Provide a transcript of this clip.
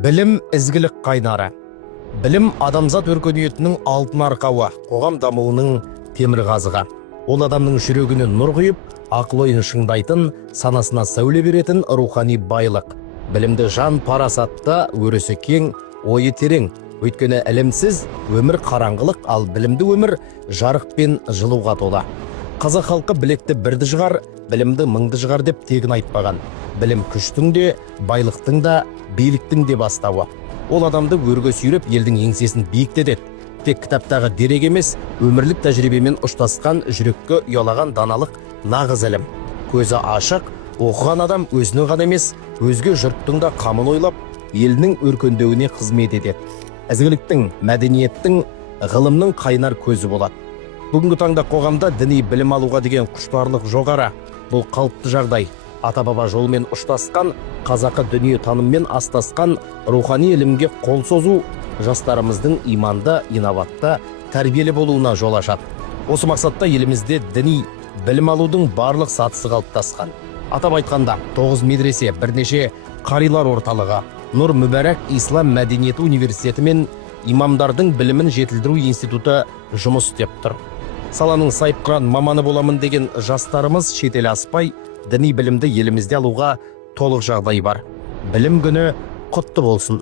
Білім ізгілік қайнары. Білім адамзат өркениетінің алтын арқауы, қоғам дамуының темір қазығы. Ол адамның жүрегіне нұр құйып, ақыл-ойын шыңдайтын, санасына сәуле беретін рухани байлық. Білімді жан парасатта, өрісі кең, ойы терең. Өйткені ілімсіз өмір қараңғылық, ал білімді өмір жарық пен жылуға толы. Қазақ халқы білекті бірді жығар, білімді мыңды жығар деп тегін айтпаған. Білім күштің де, байлықтың да, биліктің де бастауы. Ол адамды өрге сүйреп, елдің еңсесін биіктетеді. Тек кітаптағы дерек емес, өмірлік тәжірибемен ұштасқан, жүрекке ұялаған даналық нағыз ілім. Көзі ашық, оқыған адам өзінің ғана емес, өзге жұрттың да қамын ойлап, елінің өркендеуіне қызмет етеді. Ізгіліктің, мәдениеттің, ғылымның қайнар көзі болады. Бүгінгі таңда қоғамда діни білім алуға деген құштарлық жоғары. Бұл қалыпты жағдай. Ата-баба жолмен ұштасқан, қазақы дүние таныммен астасқан рухани ілімге қол созу жастарымыздың иманды, инабатты, тәрбиелі болуына жол ашады. Осы мақсатта елімізде діни білім алудың барлық сатысы қалыптасқан. Атап айтқанда, 9 медресе, бірнеше қарилар орталығы, Нұр Мүбәрак Ислам мәдениеті университеті мен имамдардың білімін жетілдіру институты жұмыс істеп тұр. Саланың сайыпқыран маманы боламын деген жастарымыз шетел аспай, діни білімді елімізде алуға толық жағдай бар. Білім күні құтты болсын.